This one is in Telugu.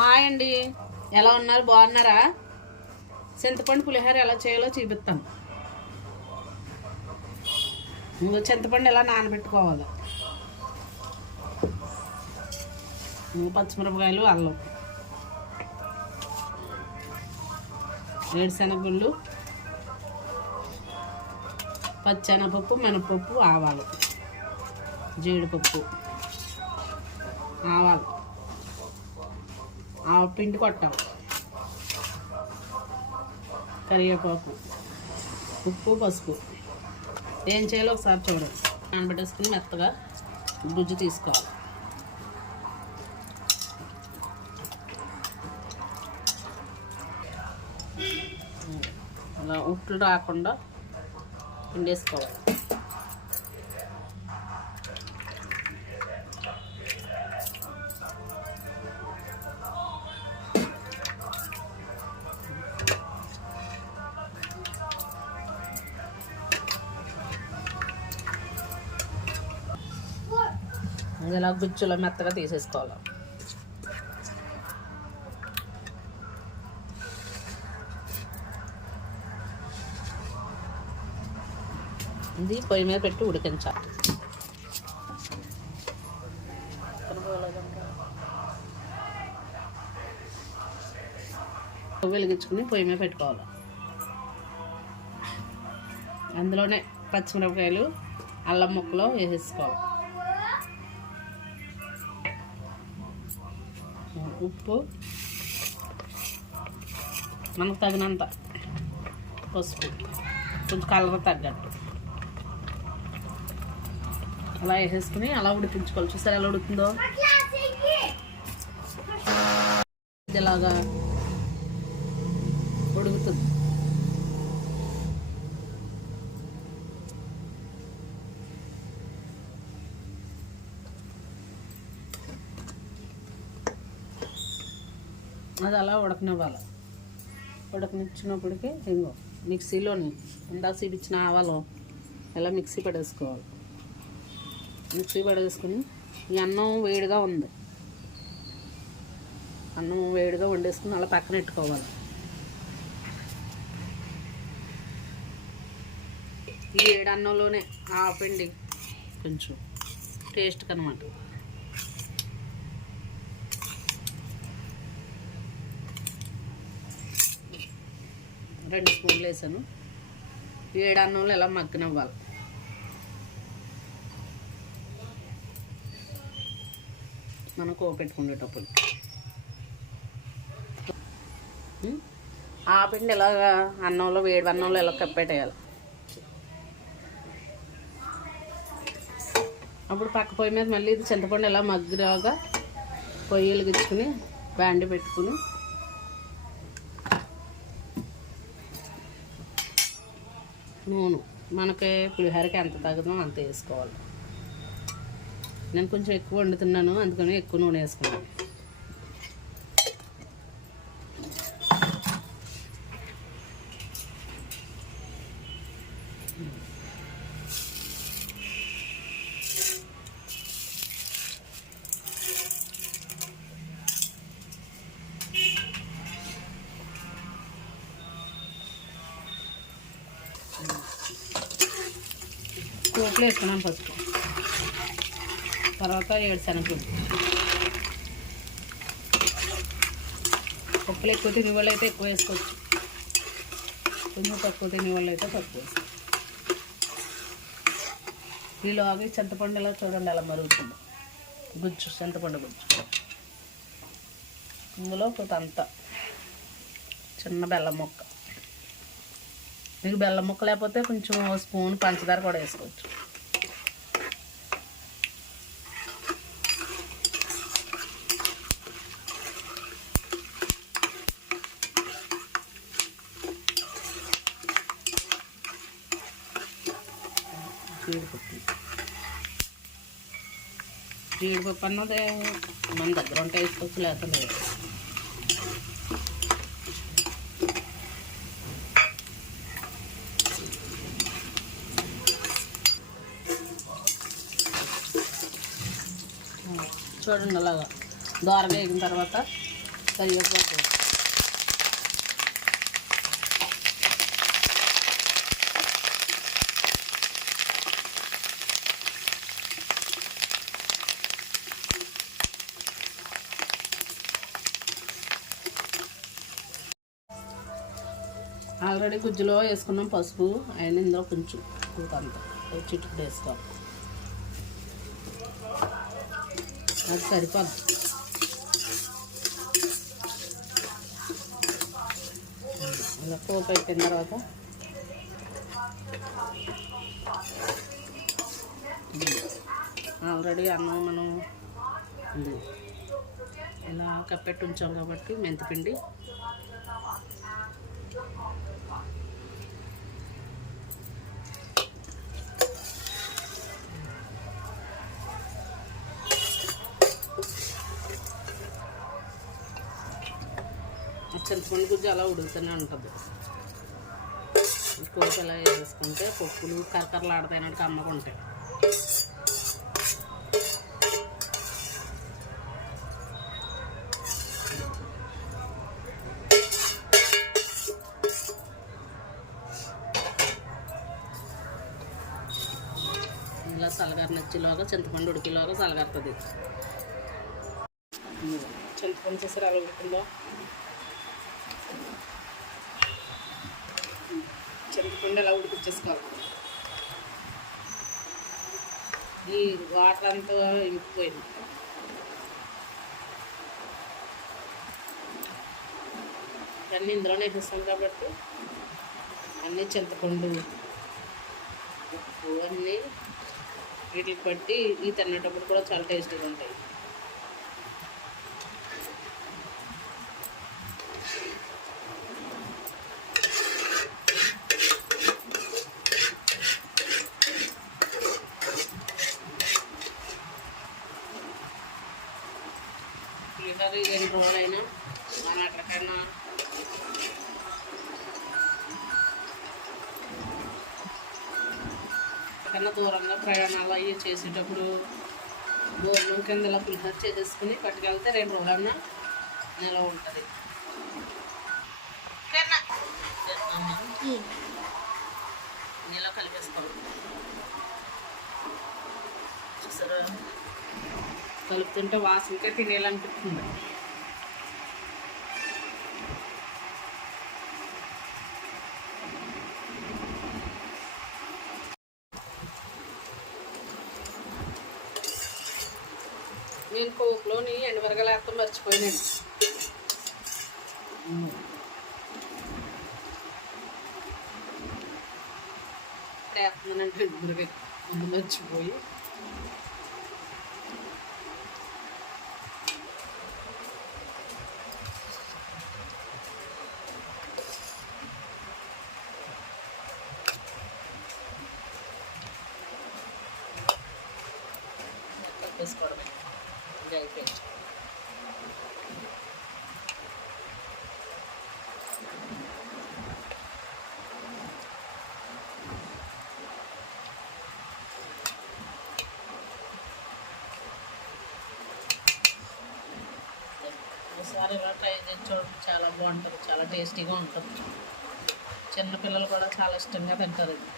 హాయ్ అండి, ఎలా ఉన్నారు? బాగున్నారా? చింతపండు పులిహోర ఎలా చేయాలో చూపిస్తాను. చింతపండు ఎలా నానబెట్టుకోవాలి. పచ్చిమిరపకాయలు, అల్లం, వేరుశనగగుళ్ళు, పచ్చెనపప్పు, మినపప్పు, ఆవాలు, జీడిపప్పు, ఆవాలు, పిండి కొట్టాలి, కరివేపాకు, ఉప్పు, పసుపు. ఏం చేయాలో ఒకసారి చూడండి. నానబెట్టేసుకుని మెత్తగా గుజ్జు తీసుకోవాలి. అలా ఉట్లు రాకుండా పిండేసుకోవాలి. ఇలా గుజ్జులో మెత్తగా తీసేసుకోవాలి. ఇది పొయ్యి మీద పెట్టి ఉడికించాలి. వెలిగించుకుని పొయ్యి మీద పెట్టుకోవాలి. అందులోనే పచ్చిమిరపకాయలు, అల్లం ముక్కలు వేసేసుకోవాలి. ఉప్పు, మనకు తగినంత పసుపు, కొంచెం కలర్ తగ్గట్టు అలా వేసేసుకుని అలా ఉడికించుకోవాలి. చూసారు ఎలా ఉడుకుతుందో? ఇలాగా ఉడుకుతుంది. అది అలా ఉడకనివ్వాలి. ఉడకనిచ్చినప్పటికీ ఇంకో మిక్సీలోని ఇందాక చూపించిన ఆవాలు ఇలా మిక్సీ పడేసుకోవాలి. మిక్సీ పడేసుకుని ఈ అన్నం వేడిగా ఉంది, అన్నం వేడిగా వండేసుకుని అలా పక్కన పెట్టుకోవాలి. ఈ వేడి అన్నంలోనే ఆపండి కొంచెం టేస్ట్కి అనమాట. రెండు స్పూన్లు వేసాను. వేడి అన్నంలో ఇలా మగ్గనివ్వాలి. మనం కోపెట్టుకునేటప్పుడు ఆ పిండి ఇలాగా అన్నంలో, వేడి అన్నంలో ఇలా కప్పెట్టేయాలి. అప్పుడు పక్క పొయ్యి మీద మళ్ళీ ఇది చింతపండు ఇలా మగ్గిరాగా పొయ్యి వెలిగించుకుని బ్యాండి పెట్టుకుని నూనె మనకి పులిహోరకి ఎంత తగ్గుతుందో అంత వేసుకోవాలి. నేను కొంచెం ఎక్కువ వండుతున్నాను, అందుకని ఎక్కువ నూనె వేసుకున్నాను. పోపులు వేసుకున్నాను ఫస్ట్, తర్వాత వేరుశనగలు. పప్పులు ఎక్కువ తినే వాళ్ళు అయితే ఎక్కువ వేసుకోవచ్చు, కొంచెం తక్కువ తినే వాళ్ళు అయితే తక్కువ వేసుకోవచ్చు. ఈలోగా చింతపండు ఇలా చూడండి ఎలా మరుగుతుంది. గుజ్జు, చింతపండు గుజ్జు. ఇందులో కొంత చిన్న బెల్లం ముక్క. మీకు బెల్లం ముక్క లేకపోతే కొంచెం స్పూన్ పంచదార కూడా వేసుకోవచ్చు. జీడిపప్పు అన్నది మన దగ్గర ఉంటే వేసుకోవచ్చు, లేకపోతే లేదు. చూడండి అలాగా దోరగా వేగిన తర్వాత కరివేపాకు, ఆల్రెడీ గుజ్జులో వేసుకున్నాం పసుపు, అయినా ఇందులో కొంచెం అంత చిట్టుకుడు వేసుకోవాలి. అది సరిపోద్ది. ఇలా పోపు అయిపోయిన తర్వాత ఆల్రెడీ అన్నం మనం ఇలా కప్పెట్టి ఉంచాం కాబట్టి మెంతిపిండి, చింతపండు గుజ్జు అలా ఉడుకుతూనే ఉంటుంది. పోపు ఇలా వేసుకుంటే పప్పులు కరకరలాడతాయినట్టు కమ్మగా ఉంటాయి. ఇలా చల్లగారు నచ్చేలోగా చింతపండు ఉడికేలోగా చల్లగారుతుంది. చింతపండు చేసారు అలా ఉడికిందో, చింతపండు ఎలా ఉడికిచ్చేసుకోవాలి. ఈ వాటర్ అంతా ఇంకిపోయింది. అన్నీ ఇందులోనే వేసేస్తాం కాబట్టి అన్నీ చింతపండు ఉప్పు అన్నీ వీటికి బట్టి ఈ తినేటప్పుడు కూడా చాలా టేస్టీగా ఉంటాయి. పులిహోర 2 రోజులైనా మనం ఎక్కడికైనా దూరంగా ప్రయాణాలు అవి చేసేటప్పుడు దూరం కింద ఇలా పులిహోర చేసేసుకుని పట్టుకెళ్తే 2 రోజులన్నా నిల్వ ఉంటుంది. నీలో కలిపేసుకోవాలి. చూసారా, కలుపుతుంటే వాసనకే తినేయాలనిపిస్తుంది. నేను పోపులోని ఎండుమిరగాయలు వేస్తాం మర్చిపోయినాను. ఇప్పుడు వేస్తున్నానంటే ఎండుమిరగాయ ముందు మర్చిపోయి. వేసుకోవడమే అయిపోయింది. ఒకసారి ఇలా ట్రై చేసి చూడండి, చాలా బాగుంటుంది, చాలా టేస్టీగా ఉంటుంది. చిన్నపిల్లలు కూడా చాలా ఇష్టంగా తింటారు ఇది.